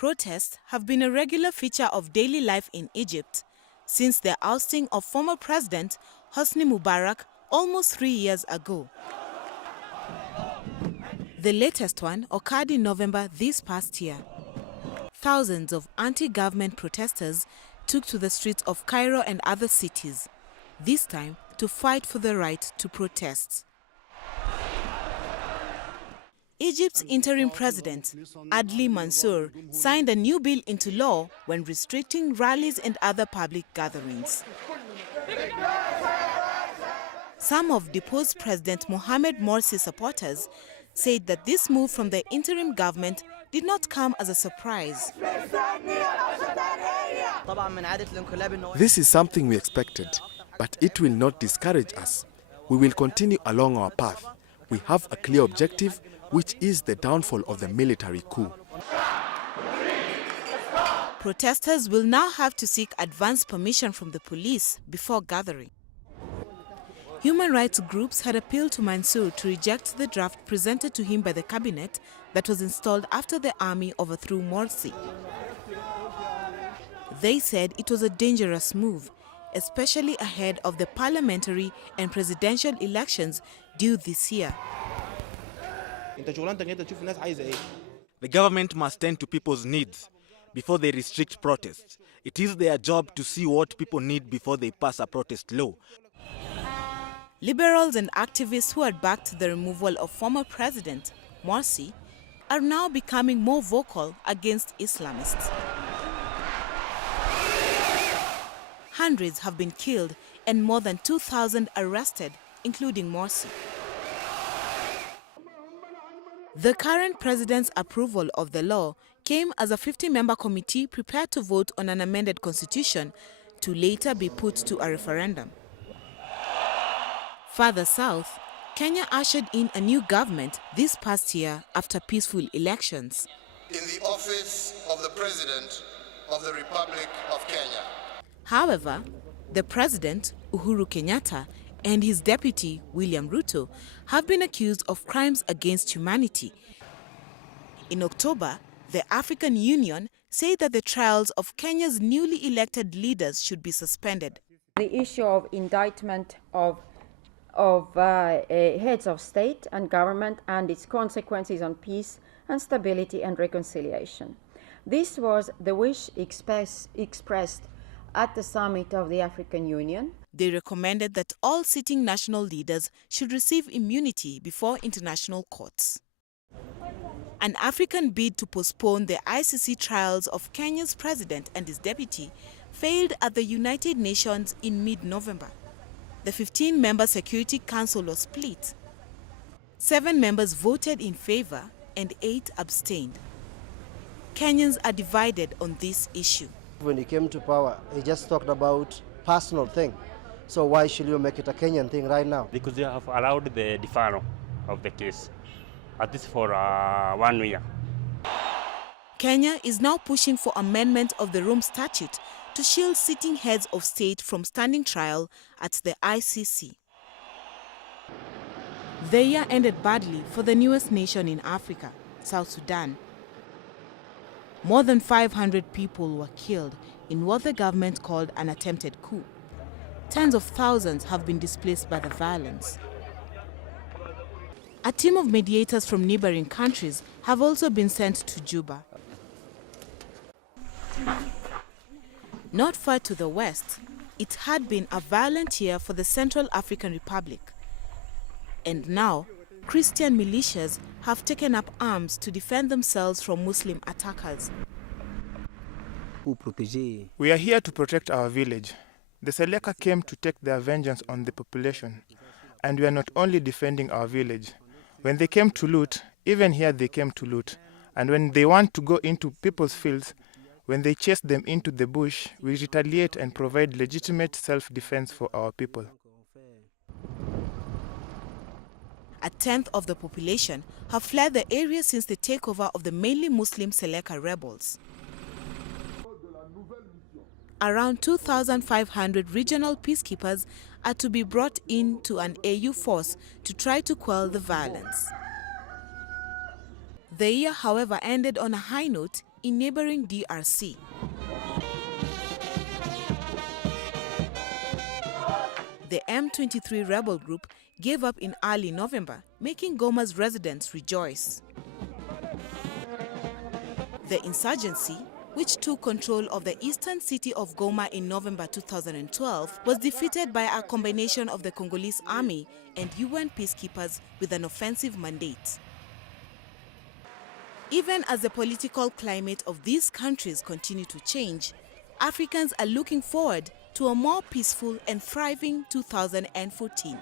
Protests have been a regular feature of daily life in Egypt since the ousting of former President Hosni Mubarak almost 3 years ago. The latest one occurred in November this past year. Thousands of anti-government protesters took to the streets of Cairo and other cities, this time to fight for the right to protest. Egypt's interim president, Adli Mansour, signed a new bill into law when restricting rallies and other public gatherings. Some of deposed President Mohamed Morsi's supporters said that this move from the interim government did not come as a surprise. This is something we expected, but it will not discourage us. We will continue along our path. We have a clear objective, which is the downfall of the military coup. Protesters will now have to seek advance permission from the police before gathering. Human rights groups had appealed to Mansour to reject the draft presented to him by the cabinet that was installed after the army overthrew Morsi. They said it was a dangerous move, especially ahead of the parliamentary and presidential elections due this year. The government must tend to people's needs before they restrict protests. It is their job to see what people need before they pass a protest law. Liberals and activists who had backed the removal of former President Morsi are now becoming more vocal against Islamists. Hundreds have been killed and more than 2,000 arrested, including Morsi. The current president's approval of the law came as a 50-member committee prepared to vote on an amended constitution to later be put to a referendum. Further south, Kenya ushered in a new government this past year after peaceful elections. In the office of the President of the Republic of Kenya. However, the president, Uhuru Kenyatta, and his deputy, William Ruto, have been accused of crimes against humanity. In October, the African Union said that the trials of Kenya's newly elected leaders should be suspended. The issue of indictment of heads of state and government and its consequences on peace and stability and reconciliation. This was the wish expressed at the summit of the African Union. They recommended that all sitting national leaders should receive immunity before international courts. An African bid to postpone the ICC trials of Kenya's president and his deputy failed at the United Nations in mid-November. The 15-member Security Council was split. 7 members voted in favor and 8 abstained. Kenyans are divided on this issue. When he came to power, he just talked about personal thing. So why should you make it a Kenyan thing right now? Because they have allowed the deferral of the case, at least for 1 year. Kenya is now pushing for amendment of the Rome Statute to shield sitting heads of state from standing trial at the ICC. The year ended badly for the newest nation in Africa, South Sudan. More than 500 people were killed in what the government called an attempted coup. Tens of thousands have been displaced by the violence. A team of mediators from neighboring countries have also been sent to Juba. Not far to the west, it had been a violent year for the Central African Republic. And now, Christian militias have taken up arms to defend themselves from Muslim attackers. We are here to protect our village. The Seleka came to take their vengeance on the population. And we are not only defending our village. When they came to loot, even here they came to loot. And when they want to go into people's fields, when they chase them into the bush, we retaliate and provide legitimate self-defense for our people. A tenth of the population have fled the area since the takeover of the mainly Muslim Seleka rebels. Around 2,500 regional peacekeepers are to be brought into an AU force to try to quell the violence. The year, however, ended on a high note in neighboring DRC. The M23 rebel group gave up in early November, making Goma's residents rejoice. The insurgency, which took control of the eastern city of Goma in November 2012, was defeated by a combination of the Congolese army and UN peacekeepers with an offensive mandate. Even as the political climate of these countries continue to change, Africans are looking forward to a more peaceful and thriving 2014.